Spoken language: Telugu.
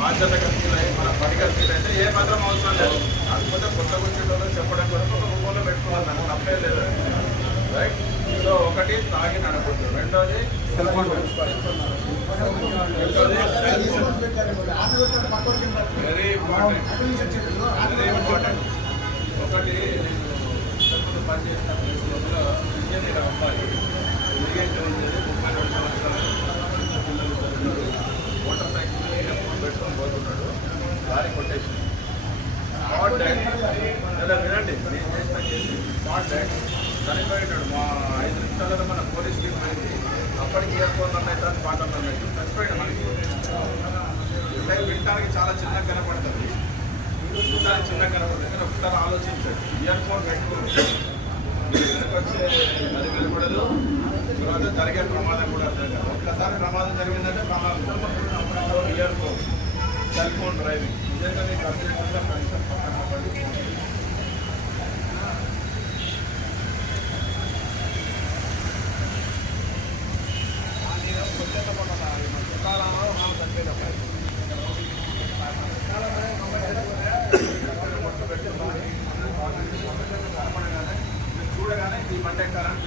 బాధ్యతగా ఫీల్ అయ్యి మన పడిగా ఫీల్ అయితే ఏ మాత్రం అవసరం లేదు. కాకపోతే కొత్త కూర్చుంటూ చెప్పడం కొరకు ఒక రూపంలో పెట్టుకున్నాం, దానికి తప్పే లేదు. రైట్. సో ఒకటి తాగి నడపద్దు, రెండోది సెల్ ఫోన్ వెరీ ఇంపార్టెంట్. ఒకటి ఇంతకుముందు పనిచేసిన ప్లేస్లో ఇంజనీర్ అబ్బాయి ఇరిగేషన్ ఉండేది 32 సంవత్సరాలు మోటార్ సైకిల్ పెట్టుకొని పోతున్నాడు, లారీ కొట్టేసి స్పాట్ డాడ్. వినండి, నేను చేసిన కేసు స్పాట్ డాడ్ చనిపోయినాడు. మా 5 నిమిషాలలో మన పోలీస్ టీం పోయింది. అప్పటికి ఇయర్ ఫోన్ అన్నైతే పాటలు అన్నట్టు చచ్చిపోయాడు. మనకి వినడానికి చాలా చిన్నగా కనపడుతుంది, వినడానికి చిన్నగా కనపడుతుంది, కానీ ఒకసారి ఆలోచించాడు. ఇయర్ ఫోన్ పెట్టుకుని వచ్చే అది కనపడదు, తర్వాత జరిగే ప్రమాదం కూడా అర్థం కాదు. ఒక్కసారి ప్రమాదం జరిగిందంటే ప్రమాదం. Year phone, cell phone driving నిజంగా నీకు అర్థంగా కనీసం పక్కన పడి చూడగానే ఈ బండి ఎక్కాలని